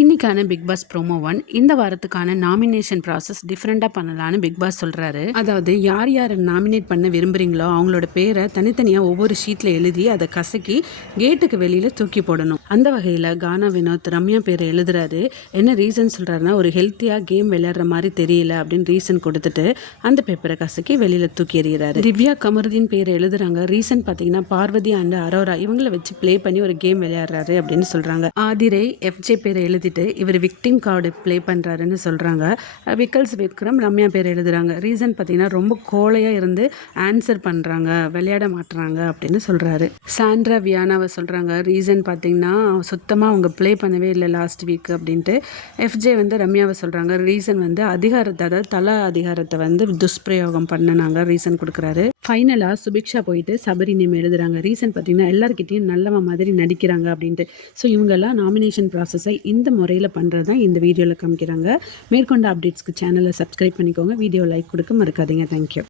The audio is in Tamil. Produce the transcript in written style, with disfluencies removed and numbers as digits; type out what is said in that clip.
இன்னைக்கான பிக் பாஸ் ப்ரோமோ 1 இந்த வாரத்துக்கான நாமினேஷன் ப்ராசஸ் டிஃப்ரெண்ட்டாக பண்ணலான்னு பிக் பாஸ் சொல்கிறாரு. அதாவது யார் யாரை நாமினேட் பண்ண விரும்புகிறீங்களோ அவங்களோட பேரை தனித்தனியாக ஒவ்வொரு ஷீட்டில் எழுதி அதை கசக்கி கேட்டுக்கு வெளியில் தூக்கி போடணும். அந்த வகையில் கானா வினோத் ரம்யா பேரை எழுதுறாரு. என்ன ரீசன் சொல்கிறாருன்னா, ஒரு ஹெல்த்தியாக கேம் விளையாடுற மாதிரி தெரியல அப்படின்னு ரீசன் கொடுத்துட்டு அந்த பேப்பரை கசக்கி வெளியில் தூக்கி எறிகிறாரு. திவ்யா கமருதீன் பேரை எழுதுறாங்க. ரீசன் பார்த்தீங்கன்னா, பார்வதி அண்ட் அரோரா இவங்களை வச்சு ப்ளே பண்ணி ஒரு கேம் விளையாடுறாரு அப்படின்னு சொல்கிறாங்க. ஆதிரை எஃப்ஜே பேரை எழுதிட்டு இவர் விக்டிம் கார்டு ப்ளே பண்ணுறாருன்னு சொல்கிறாங்க. விக்கல்ஸ் விக்ரம் ரம்யா பேர் எழுதுறாங்க. ரீசன் பார்த்தீங்கன்னா, ரொம்ப கோழையாக இருந்து ஆன்சர் பண்ணுறாங்க, விளையாட மாட்டுறாங்க அப்படின்னு சொல்கிறாரு. சாண்ட்ரா வியானாவை சொல்கிறாங்க. ரீசன் பார்த்தீங்கன்னா, சுத்தமாக அவங்க ப்ளே பண்ணவே இல்லை லாஸ்ட் வீக் அப்படின்ட்டு. எஃப்ஜே ரம்யாவை சொல்கிறாங்க. ரீசன் அதிகாரத்தை, அதாவது தல அதிகாரத்தை துஷ்பிரயோகம் பண்ணினாங்க ரீசன் கொடுக்குறாரு. ஃபைனலாக சுபிக்ஷா போயிட்டு சபரி நேம் எழுதுறாங்க. ரீசன் பார்த்தீங்கன்னா, எல்லாருக்கிட்டையும் நல்லவன் மாதிரி நடிக்கிறாங்க அப்படின்ட்டு. ஸோ இவங்கெல்லாம் நாமினேஷன் ப்ராசஸை இந்த முறையில் பண்ணுறது தான் இந்த வீடியோவில் காமிக்கிறாங்க. மேற்கொண்ட அப்டேட்ஸ்க்கு சேனலை சப்ஸ்கிரைப் பண்ணிக்கோங்க. வீடியோ லைக் கொடுக்க மறக்காதீங்க. தேங்க்யூ.